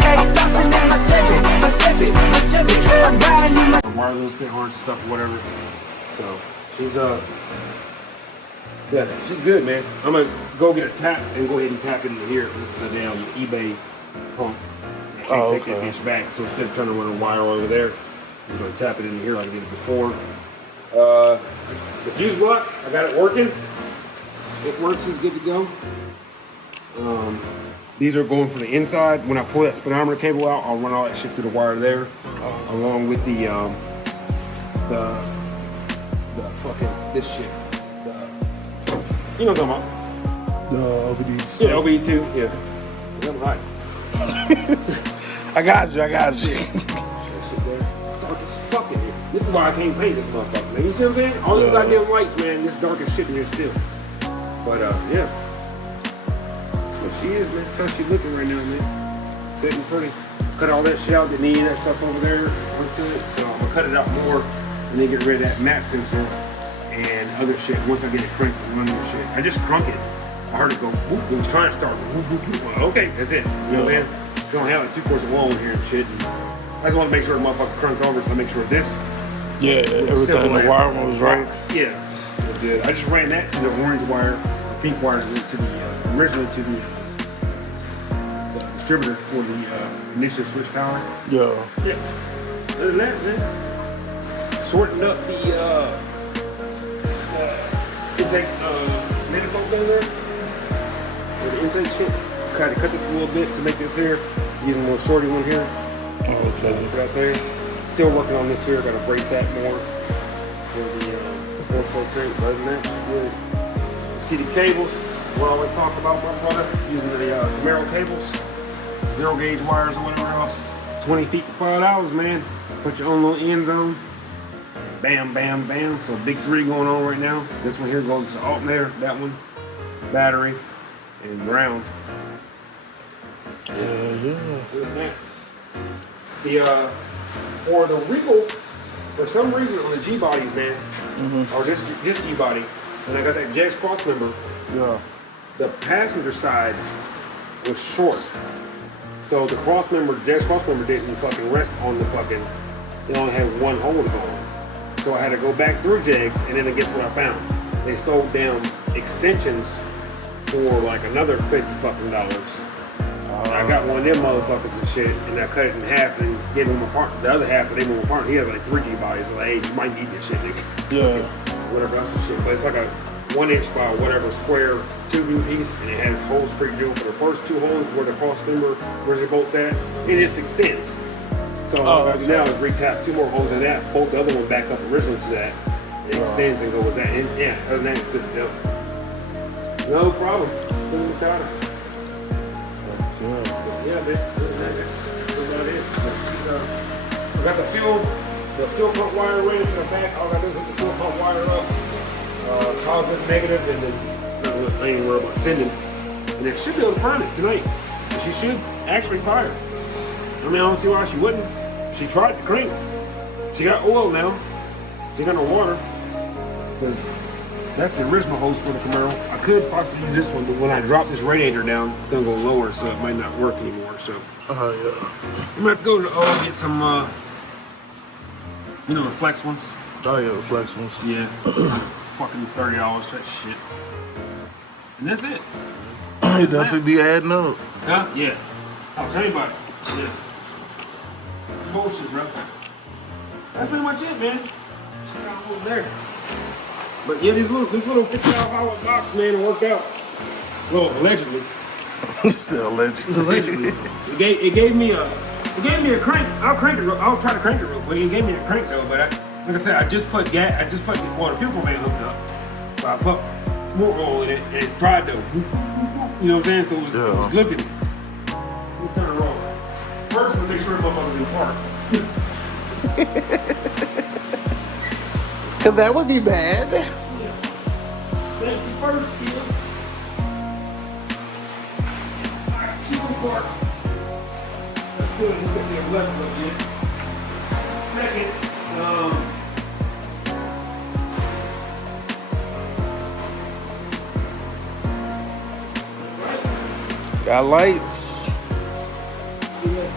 I'm flossing in my Civic. I'm riding in my wireless spit harness and stuff or whatever. So she's yeah, she's good, man. I'm gonna go get a tap and go ahead and tap it into here. This is a damn eBay pump. I can't take that bitch back, so instead of trying to run a wire over there, I'm gonna tap it in here like I did before. The fuse block, I got it working. It works, it's good to go. These are going for the inside. When I pull that speedometer cable out, I'll run all that shit through the wire there, along with the fucking this shit. You know what I'm talking about? The OBD. Yeah, OBD2. Yeah. I'm hot. I got you. That shit there. It's dark as fuck in here. This is why I can't paint this motherfucker, man. You see what I'm saying? All these goddamn lights, man. This dark as shit in here still. But yeah. That's what she is, man. That's how she looking right now, man. Sitting pretty. Cut all that shit out, didn't need that stuff over there onto it. So I'm gonna cut it out more and then get rid of that map sensor and other shit once I get it cranked and running the shit. I just crunk it. I heard it go whoop. It was trying to start whoop, whoop, whoop. Well, okay, that's it. You know what I'm saying? Because I don't have a 2-course wall in here and shit. And I just want to make sure the motherfucker crunk over, so I make sure this. Yeah, everything, the wire was right. Yeah, it's good. I just ran that to the orange wire, the pink wire to the originally to the distributor for the ignition switch power. Yeah. Yeah. Other than that, man, shortened up the intake manifold down there. Or the intake shit. Tried to cut this a little bit to make this here. Using a little shorty one here. Okay. For that there. Still working on this here. Got to brace that more for the overflow tank. But other than that, good. See the cables. What I always talk about, my brother, using the Camaro cables, 0 gauge wires or whatever else. 20 feet for $5, man. Put your own little end zone. Bam, bam, bam. So big 3 going on right now. This one here going to the alternator. That one, battery, and ground. Yeah. The for the Regal, for some reason on the G bodies, man, or this G body, and I got that Jax cross member. Yeah. The passenger side was short, so the cross member, Jax cross member, didn't fucking rest on the fucking. It only had one hole to go on. So I had to go back through Jags, and then guess what I found? They sold down extensions for like another $50 fucking. I got one of them motherfuckers and shit, and I cut it in half and gave him a part. The other half of them a part. He had like 3 G bodies. Like, hey, you might need this shit, nigga. Yeah. Whatever else and shit. But it's like a 1 inch by whatever square tubing piece, and it has holes pre-drilled for the first 2 holes where the cross member, where's your bolts at. It just extends. So what I do now is retap 2 more holes in that, bolt the other one back up originally to that. It extends and goes with that. And yeah, other than that, it's good to go. No problem. Couldn't be tighter. Yeah, man. That's about it. I got the fuel pump wire ran to the back. All I got to do is hook the fuel pump wire up, positive, negative, and then I ain't worried about sending. And it should be able to prime it tonight. And she should actually fire. I mean, I don't see why she wouldn't. She tried to crank. She got oil now. She got no water. Because that's the original hose for the Camaro. I could possibly use this one, but when I drop this radiator down, it's gonna go lower, so it might not work anymore. So Yeah. I'm gonna have to go to the O and get some, you know, the flex ones. Oh yeah, the flex ones. Yeah, fucking $30 for that shit. And that's it. You definitely be adding up. Huh? Yeah. I'll tell you about it. Yeah. That's bullshit, bro. That's pretty much it, man. Shit got over there. But yeah, this little $50 box, man, it worked out. Well, allegedly. Still allegedly. Allegedly. It gave me a crank. I'll crank it. I'll try to crank it real quick. It gave me a crank though, but like I said, I just put the fuel pump man hooked up. So I put more oil in it, and it's dried though. You know what I'm saying? So it was looking. Let me turn it on. First, make sure the motherfucker's in park. Cause that would be bad. Yeah. Safety first, kids. Alright, she's in park. Let's do it. Look at the 11 a little bit. Second, got lights. yeah.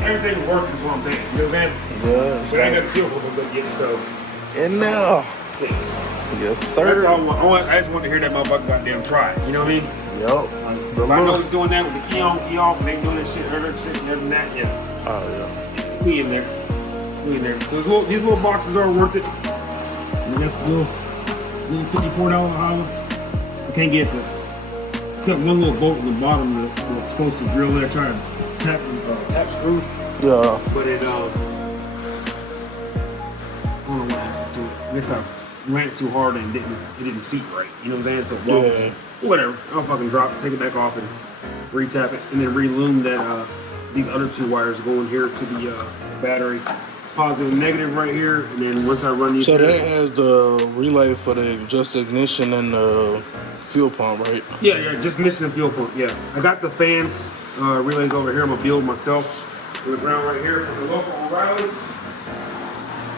everything's working, is what I'm saying. You know what I'm saying? Yeah, But I ain't got the fuel pump yet, so. in there. Yeah. Yes, That's sir. all I just want to hear that motherfucker goddamn try. You know what I mean? Yup. If I know he's doing that with the key on, key off, and they doing that shit, other shit, and everything that, yeah. Oh, yeah. We in there. We in there. So these little boxes are worth it. And that's the little $54 holler. I can't get the. It's got one little bolt in the bottom that's supposed to drill there, try to tap screw. Yeah. But it, I don't know what happened to it. I guess I ran it too hard and it didn't seat right. You know what I'm saying? So Yeah. whatever. I'll fucking drop it, take it back off and re-tap it, and then re-loom that these other two wires going here to the battery. Positive and negative right here, and then once I run these. So that has the relay for the just ignition and the fuel pump, right? Yeah, just ignition and fuel pump. Yeah, I got the fans relays over here. I'm gonna build myself. On the ground right here for the local O'Reilly's.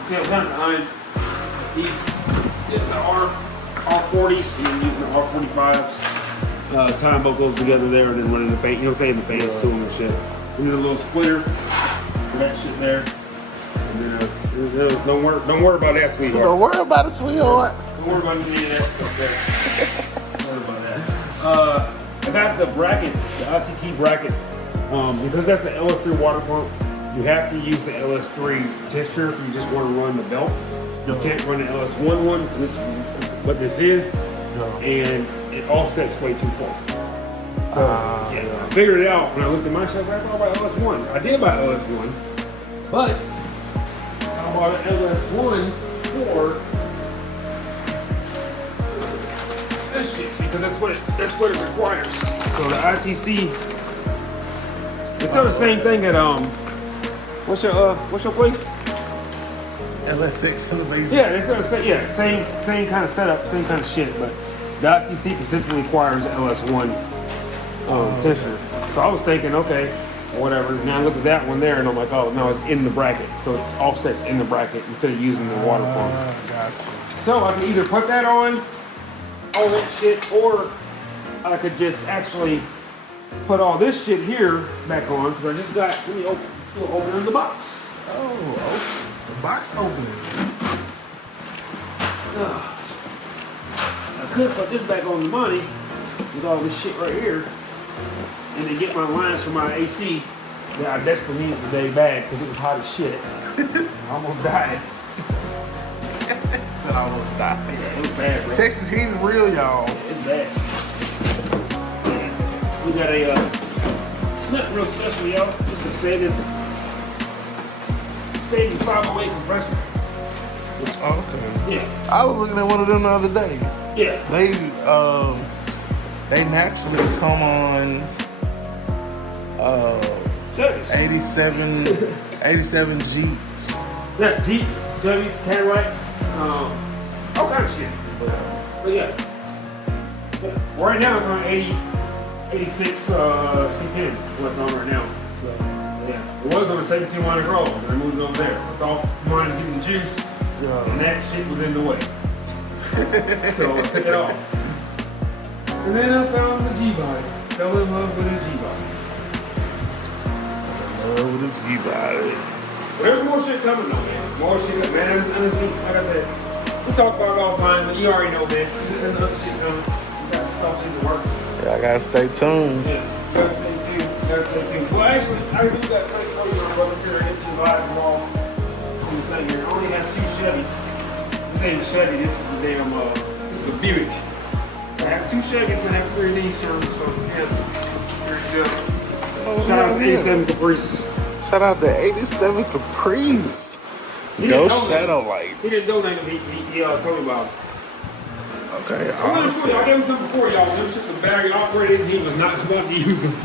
See how down behind these, just the R40s, and then using the R45s. Tying both those together there, and then running the fan. You know what I'm saying? The fans to them and shit. And then a little splitter for that shit there. And then, don't worry about that, sweetheart. Don't worry about it, sweetheart. Don't worry about any of that stuff there. Don't worry about that. I got the bracket, the ICT bracket, because that's an LS3 water pump. You have to use the LS3 texture if you just want to run the belt. You can't run the LS1 one. This is what this is, and it offsets way too far. So I figured it out when I looked at my shit. I was like, I thought about LS1. I did buy LS1, but I bought an LS1 for this shit because that's what it requires. So the ITC, it's still the same thing at what's your place? LS6 elevation. Yeah, it's the same same kind of setup, same kind of shit, but the ITC specifically requires LS1 texture. So I was thinking, okay, whatever. Now I look at that one there and I'm like, oh no, it's in the bracket. So it's offsets in the bracket instead of using the water pump. Gotcha. So I can either put that on, all that shit, or I could just actually put all this shit here back on because I just got, let me open the box. Oh, the box open. I could put this back on the money with all this shit right here and then get my lines for my AC that I desperately needed today bad because it was hot as shit. I almost died. Said I almost died. Yeah, it was bad, bro. Texas heat real, y'all. It's bad. We got a, it's not real special, y'all. It's a saving 508 compressor. Okay. Yeah. I was looking at one of them the other day. Yeah. They naturally come on Chevys. 87 Jeeps. Yeah, Jeeps, Chevys, Cadillacs, all kind of shit. But yeah. Right now it's on 86 C10 is what's on right now. Yeah. It was on a 1700 roll, but I moved it over there. I thought mine was getting the juice, and that shit was in the way. So I took it off. And then I found the G-body. Fell in love with the G-body. With a G-body. There's more shit coming though, man. More shit, man. Honestly, like I said, we talked about it offline, but you already know, man. There's other shit coming. We got stuff in the works. Yeah, I gotta stay tuned. Yeah, gotta stay tuned. Gotta stay tuned. Well, actually, I do got something for you on brother here into live wall on the thing here. I only have 2 Chevys. This ain't a Chevy. This is a damn. This is a Buick. I have 2 Chevys and I have 3 of these here. So yeah, here you go. Shout out to 87 Caprice. Shout out to 87 Caprice. No shadow lights. He didn't donate them. He told me about them. Okay, I awesome. gave him some before, y'all. Them shits are battery operated. He was not about to use them.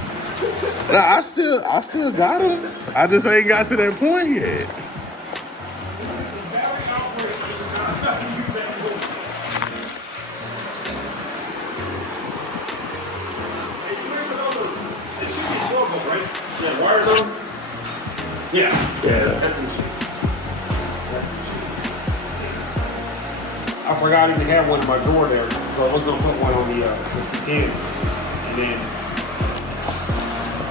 Nah, I still got them. I just ain't got to that point yet. Yeah, wires on? Yeah. Yeah. That's them shits. That's them shits. I forgot I even had one in my drawer there, so I was gonna put one on the C10, and then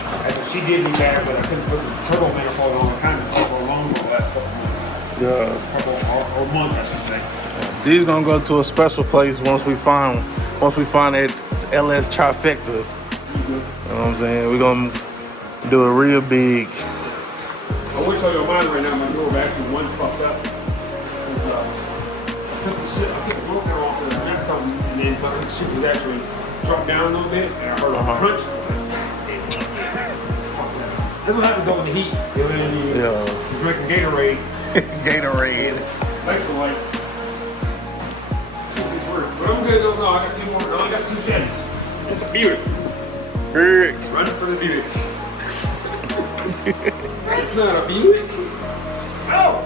I had to She did me bad, but I couldn't put the turbo manifold on. I kind of stuck for long for the last couple months. Yeah. Or month, I should say. These gonna go to a special place once we find that LS trifecta. You know what I'm saying? We're gonna do a real big. I wish I was mine right now. My door actually one fucked up. I took the shit, I took the broker off and I got something, and then fucking shit was actually dropped down a little bit, and I heard a crunch. That's what happens though in the heat. You know, you're drinking Gatorade. Gatorade. Electrolytes. Shit gets worse. But I'm good though. No, I got two more. I only got 2 Chevys. It's a Buick. Rick. Running for the Buick. That's not a Buick. Oh!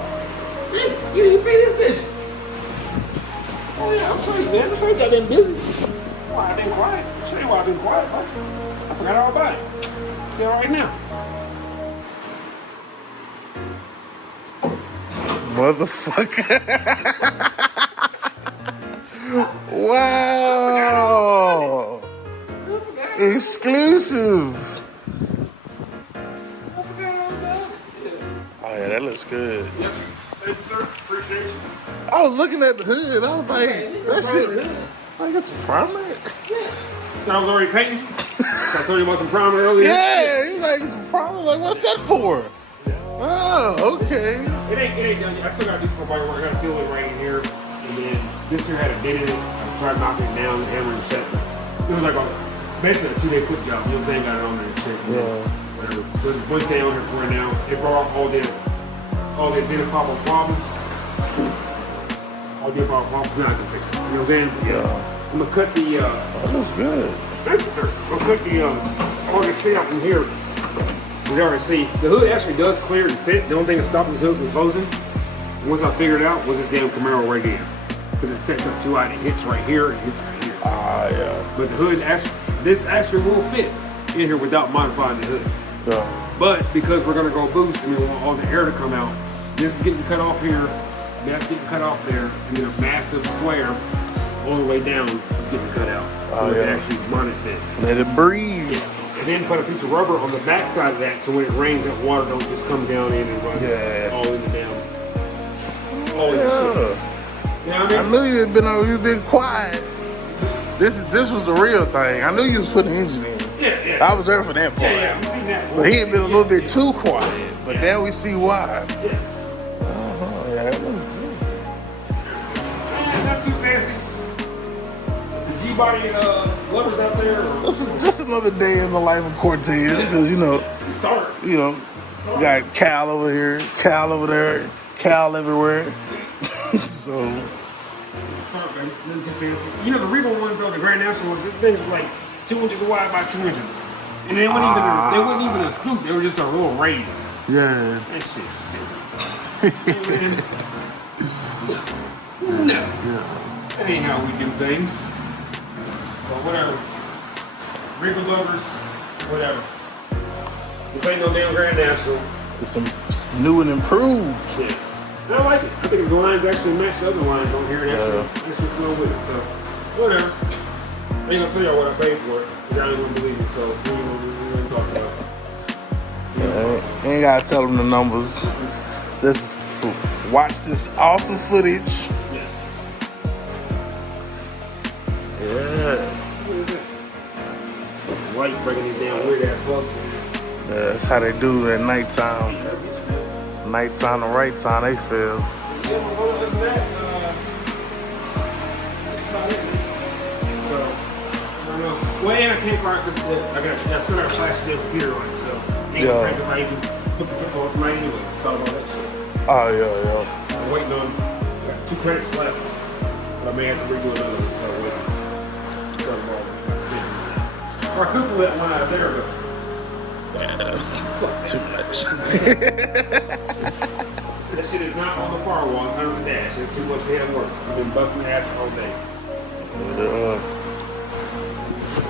Hey, you didn't see this, did you? Oh yeah, I'll show you, man. I'll show you I've been busy. Why I've been quiet. I'll show you why I've been quiet, bro. I forgot all about it. I'll tell you right now. Motherfucker. Wow. Exclusive. Oh yeah, that looks good. Yes, thank you, sir. Appreciate you. I was looking at the hood. I was like, that shit, like it's primer. Thought I was already painting. I told you about some primer earlier. Yeah, he was like some primer. Like, what's that for? Oh, okay. It ain't done yet. I still gotta do some body work. I gotta fill it right in here. And then this here had a dent in it. I tried knocking it down, hammer and shut. It was like basically a 2-day quick job. You know what I'm saying? Got it on there and shit. Yeah. Whatever. So there's 1 day on here for it now. It brought out all the identifiable problems. All the identifiable problems. Now I can fix it. You know what I'm saying? Yeah. I'm gonna cut the That looks good. thank you, sir. I'm gonna cut the all this thing out from here. As you already see, the hood actually does clear and fit. The only thing that's stopping this hood from closing, once I figured it out, was this damn Camaro radiator. Because it sets up too high, it hits right here, it hits right here. Ah, yeah. But the hood, this actually will fit in here without modifying the hood. Yeah. But because we're gonna go boost and we want all the air to come out, this is getting cut off here, that's getting cut off there, and then a massive square all the way down is getting cut out. So it can actually run it then. Let it breathe. Yeah. And then put a piece of rubber on the back side of that so when it rains, that water don't just come down in and run all in and down. All in the shit. You know what I mean? I knew you'd been quiet. This was the real thing. I knew you was putting the engine in. Yeah. I was there for that part. Yeah, we seen that. But he had been a little bit too quiet. But now we see why. Yeah. Yeah, that was good. Not too fancy. The G-body levers out there. Just another day in the life of Cortez, because It's a start. we got Cal over here, Cal over there, Cal everywhere. So It's a start, baby. Nothing too fancy. You know the Regal ones though, the Grand National ones, this thing's like 2 inches wide by 2 inches. And they weren't even a scoop, they were just a little raise. yeah. That shit's stupid. No. That ain't how we do things. So whatever. Regal lovers, whatever. This ain't no damn Grand National. It's some new and improved. Yeah. And I like it. I think the lines actually match the other lines on here and actually flow with it. So whatever. I ain't gonna tell y'all what I paid for it. Cause y'all ain't gonna believe it. So we ain't gonna talk about it. Ain't gotta tell them the numbers. Just watch this awesome footage. Yeah. Yeah. What is that? Light breaking these damn weird ass bugs. Yeah, that's how they do at nighttime. Nighttime, the right time, they feel. Yeah, well, other than that, that's about it, man. So, I don't know. Well, and I can't cry because I still got a flash deal computer on it, so ain't gonna crank if I even put the football up right anyway. Start all that shit. Oh, yeah. I'm waiting on, got 2 credits left, but I may have to redo another one, so I'm waiting. Start all that. Or I could pull that one out of there, but Yeah, that's too much. that shit is not on the firewall, it's not on the dash. It's too much head work. I've been busting ass all day.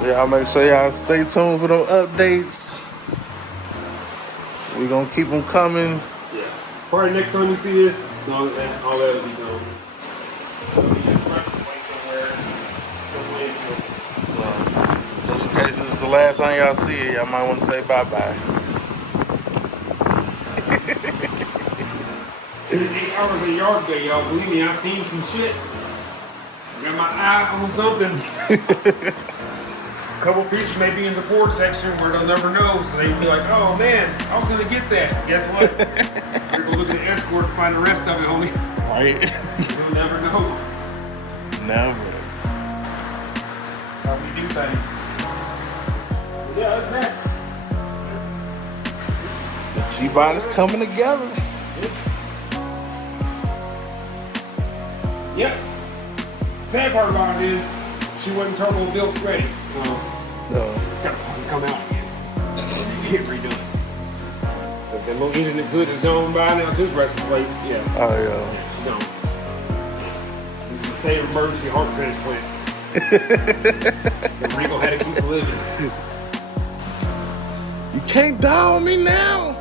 Y'all make sure y'all stay tuned for them updates. We gonna keep them coming. Yeah. Probably next time you see this, all that will be gone. Be just resting place somewhere. Just in case this is the last time y'all see it, y'all might want to say bye-bye. 8 hours of yard day, y'all. Believe me, I seen some shit. Got my eye on something. A couple pieces may be in the Ford section where they'll never know, so they'll be like, oh man, I was gonna get that. Guess what? We're gonna look at the escort and find the rest of it, homie. Right? You'll never know. Never. That's how we do things. Yeah, other than that. The G-Body's coming together. Yep. Sad part about it is she wasn't turbo built ready, so No. it's gotta fucking come out again. Get redone. If that little engine that good is gone by now to his resting place, yeah. Oh, yeah. Yeah, she gone. It's a state of emergency heart transplant. The Regal had to keep living. You can't die on me now.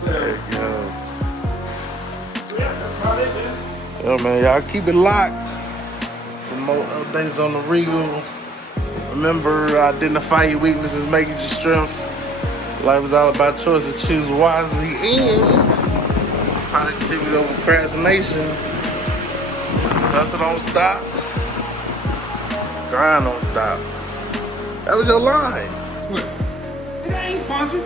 Whatever. There you go. Yeah, that's about it, man. Yo, man, y'all keep it locked for more updates on the Regal. Remember, identify your weaknesses, make it your strength. Life is all about choices. Choose wisely and productivity over procrastination. Hustle don't stop. Grind don't stop. That was your line. What? Nigga, I ain't sponsored.